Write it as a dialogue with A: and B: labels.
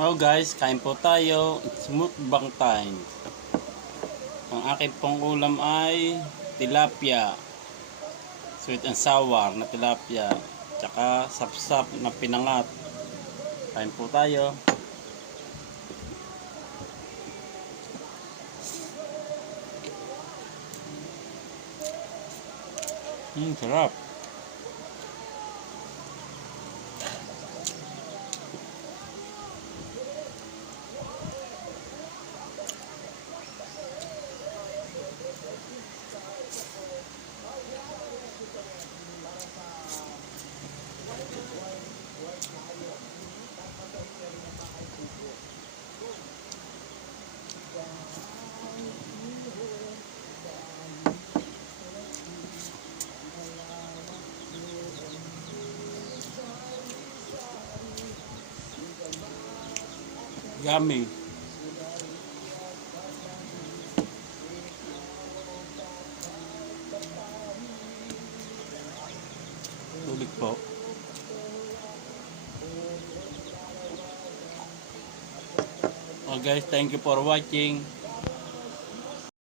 A: Oh guys, kain po tayo. It's mukbang time. Ang akin pong ulam ay tilapia. Sweet and sour na tilapia. Tsaka sapsap na pinangat. Kain po tayo. Hmm, sarap. Yummy. Tulig po. Oh guys, thank you for watching.